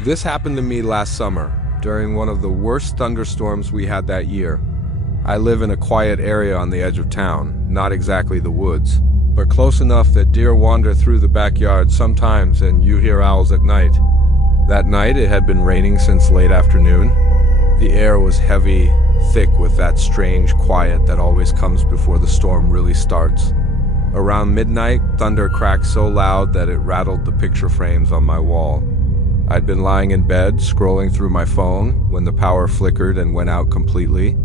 This happened to me last summer, during one of the worst thunderstorms we had that year. I live in a quiet area on the edge of town, not exactly the woods, but close enough that deer wander through the backyard sometimes and you hear owls at night. That night it had been raining since late afternoon. The air was heavy, thick with that strange quiet that always comes before the storm really starts. Around midnight, thunder cracked so loud that it rattled the picture frames on my wall. I'd been lying in bed, scrolling through my phone, when the power flickered and went out completely.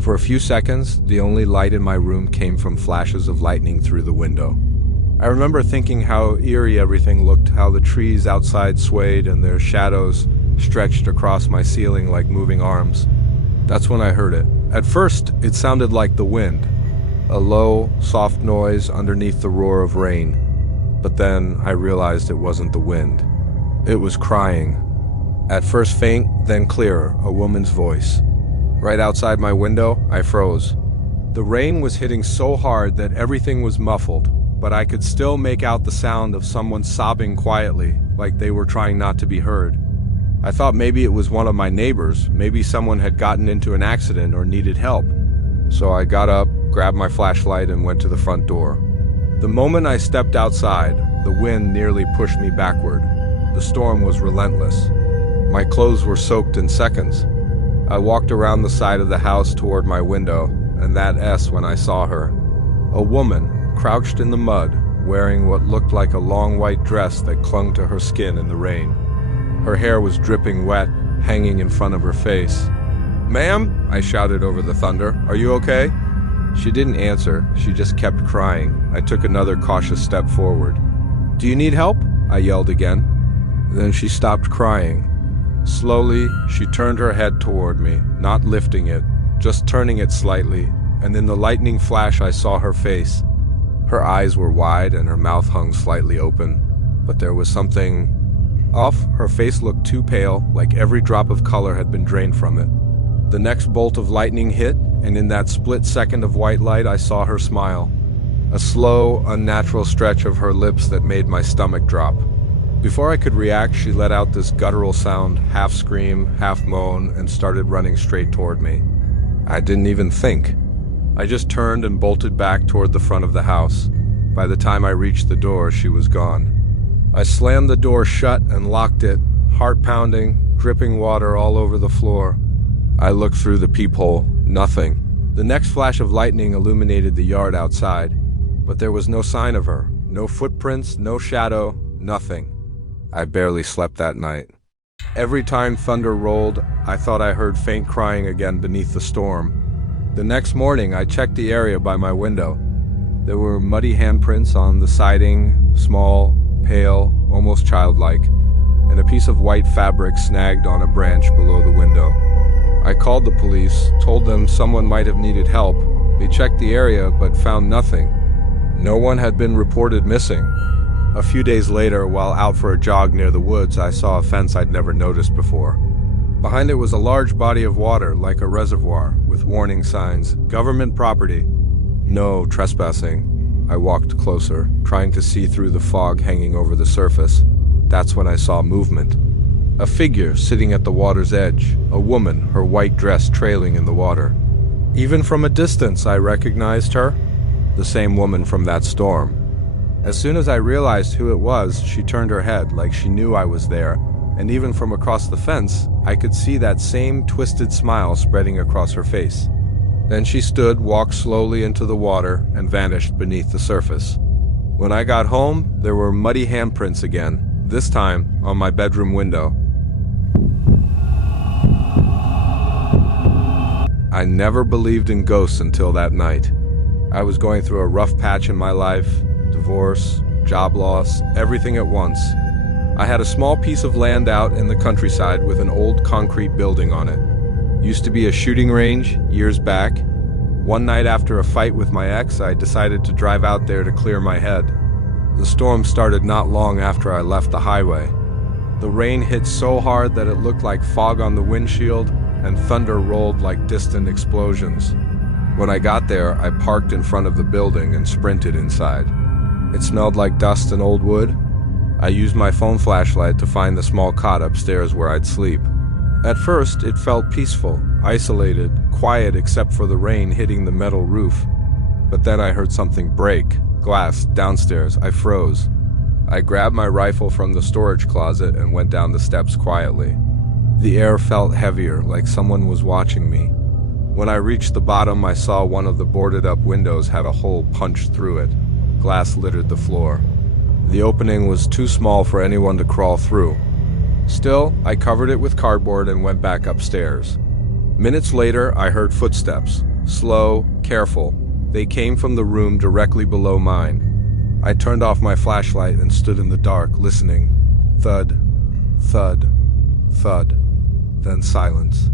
For a few seconds, the only light in my room came from flashes of lightning through the window. I remember thinking how eerie everything looked, how the trees outside swayed and their shadows stretched across my ceiling like moving arms. That's when I heard it. At first, it sounded like the wind, a low, soft noise underneath the roar of rain. But then I realized it wasn't the wind. It was crying. At first faint, then clearer, a woman's voice. Right outside my window, I froze. The rain was hitting so hard that everything was muffled, but I could still make out the sound of someone sobbing quietly, like they were trying not to be heard. I thought maybe it was one of my neighbors, maybe someone had gotten into an accident or needed help. So I got up, grabbed my flashlight, and went to the front door. The moment I stepped outside, the wind nearly pushed me backward. The storm was relentless. My clothes were soaked in seconds. I walked around the side of the house toward my window, and that's when I saw her. A woman, crouched in the mud, wearing what looked like a long white dress that clung to her skin in the rain. Her hair was dripping wet, hanging in front of her face. "Ma'am?" I shouted over the thunder. "Are you okay?" She didn't answer, she just kept crying. I took another cautious step forward. "Do you need help?" I yelled again. Then she stopped crying. Slowly, she turned her head toward me, not lifting it, just turning it slightly, and in the lightning flash I saw her face. Her eyes were wide and her mouth hung slightly open, but there was something off. Her face looked too pale, like every drop of color had been drained from it. The next bolt of lightning hit, and in that split second of white light I saw her smile. A slow, unnatural stretch of her lips that made my stomach drop. Before I could react, she let out this guttural sound, half scream, half moan, and started running straight toward me. I didn't even think. I just turned and bolted back toward the front of the house. By the time I reached the door, she was gone. I slammed the door shut and locked it, heart pounding, dripping water all over the floor. I looked through the peephole. Nothing. The next flash of lightning illuminated the yard outside, but there was no sign of her. No footprints, no shadow, nothing. I barely slept that night. Every time thunder rolled, I thought I heard faint crying again beneath the storm. The next morning, I checked the area by my window. There were muddy handprints on the siding, small, pale, almost childlike, and a piece of white fabric snagged on a branch below the window. I called the police, told them someone might have needed help. They checked the area but found nothing. No one had been reported missing. A few days later, while out for a jog near the woods, I saw a fence I'd never noticed before. Behind it was a large body of water, like a reservoir, with warning signs, "Government property. No trespassing." I walked closer, trying to see through the fog hanging over the surface. That's when I saw movement. A figure sitting at the water's edge, a woman, her white dress trailing in the water. Even from a distance, I recognized her. The same woman from that storm. As soon as I realized who it was, she turned her head like she knew I was there, and even from across the fence, I could see that same twisted smile spreading across her face. Then she stood, walked slowly into the water, and vanished beneath the surface. When I got home, there were muddy handprints again, this time on my bedroom window. I never believed in ghosts until that night. I was going through a rough patch in my life. Divorce, job loss, everything at once. I had a small piece of land out in the countryside with an old concrete building on it. Used to be a shooting range years back. One night after a fight with my ex, I decided to drive out there to clear my head. The storm started not long after I left the highway. The rain hit so hard that it looked like fog on the windshield, and thunder rolled like distant explosions. When I got there, I parked in front of the building and sprinted inside. It smelled like dust and old wood. I used my phone flashlight to find the small cot upstairs where I'd sleep. At first, it felt peaceful, isolated, quiet except for the rain hitting the metal roof. But then I heard something break. Glass, downstairs. I froze. I grabbed my rifle from the storage closet and went down the steps quietly. The air felt heavier, like someone was watching me. When I reached the bottom, I saw one of the boarded-up windows had a hole punched through it. Glass littered the floor. The opening was too small for anyone to crawl through. Still, I covered it with cardboard and went back upstairs. Minutes later, I heard footsteps. Slow, careful. They came from the room directly below mine. I turned off my flashlight and stood in the dark, listening. Thud, thud, thud, then silence.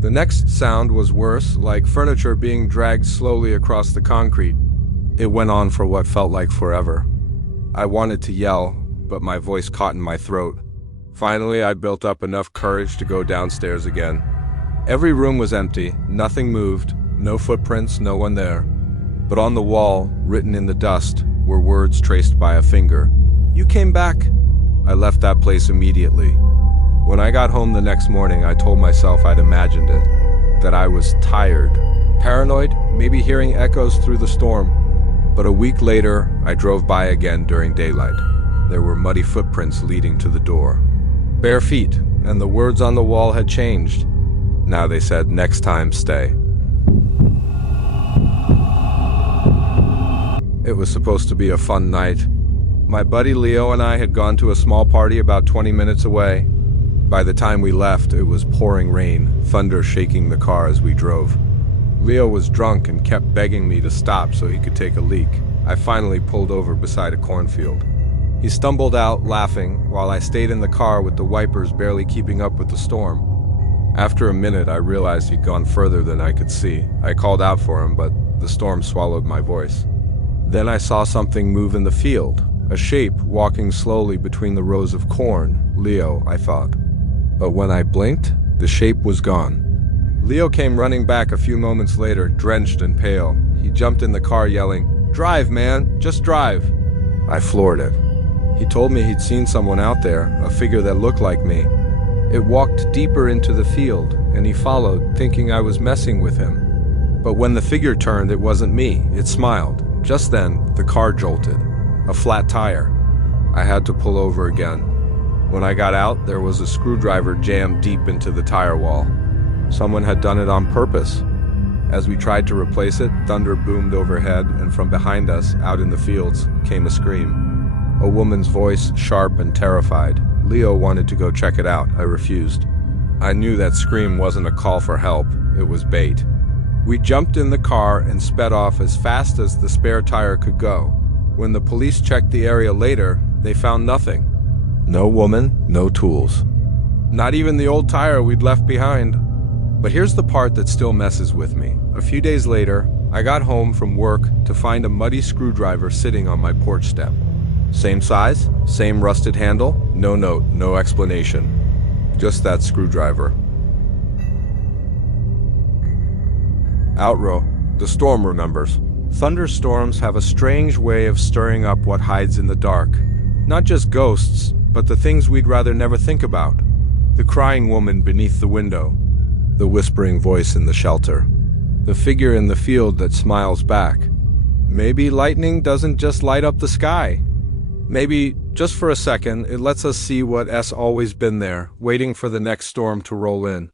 The next sound was worse, like furniture being dragged slowly across the concrete. It went on for what felt like forever. I wanted to yell, but my voice caught in my throat. Finally, I built up enough courage to go downstairs again. Every room was empty, nothing moved, no footprints, no one there. But on the wall, written in the dust, were words traced by a finger. "You came back." I left that place immediately. When I got home the next morning, I told myself I'd imagined it, that I was tired, paranoid, maybe hearing echoes through the storm. But a week later, I drove by again during daylight. There were muddy footprints leading to the door. Bare feet, and the words on the wall had changed. Now they said, "Next time, stay." It was supposed to be a fun night. My buddy Leo and I had gone to a small party about 20 minutes away. By the time we left, it was pouring rain, thunder shaking the car as we drove. Leo was drunk and kept begging me to stop so he could take a leak. I finally pulled over beside a cornfield. He stumbled out, laughing, while I stayed in the car with the wipers barely keeping up with the storm. After a minute, I realized he'd gone further than I could see. I called out for him, but the storm swallowed my voice. Then I saw something move in the field, a shape walking slowly between the rows of corn. Leo, I thought. But when I blinked, the shape was gone. Leo came running back a few moments later, drenched and pale. He jumped in the car yelling, "Drive, man, just drive." I floored it. He told me he'd seen someone out there, a figure that looked like me. It walked deeper into the field, and he followed, thinking I was messing with him. But when the figure turned, it wasn't me. It smiled. Just then, the car jolted. A flat tire. I had to pull over again. When I got out, there was a screwdriver jammed deep into the tire wall. Someone had done it on purpose. As we tried to replace it, thunder boomed overhead, and from behind us, out in the fields, came a scream. A woman's voice, sharp and terrified. Leo wanted to go check it out. I refused. I knew that scream wasn't a call for help. It was bait. We jumped in the car and sped off as fast as the spare tire could go. When the police checked the area later, they found nothing. No woman, no tools. Not even the old tire we'd left behind. But here's the part that still messes with me. A few days later, I got home from work to find a muddy screwdriver sitting on my porch step. Same size, same rusted handle, no note, no explanation. Just that screwdriver. Outro. The storm remembers. Thunderstorms have a strange way of stirring up what hides in the dark. Not just ghosts, but the things we'd rather never think about. The crying woman beneath the window. The whispering voice in the shelter. The figure in the field that smiles back. Maybe lightning doesn't just light up the sky. Maybe, just for a second, it lets us see what has always been there, waiting for the next storm to roll in.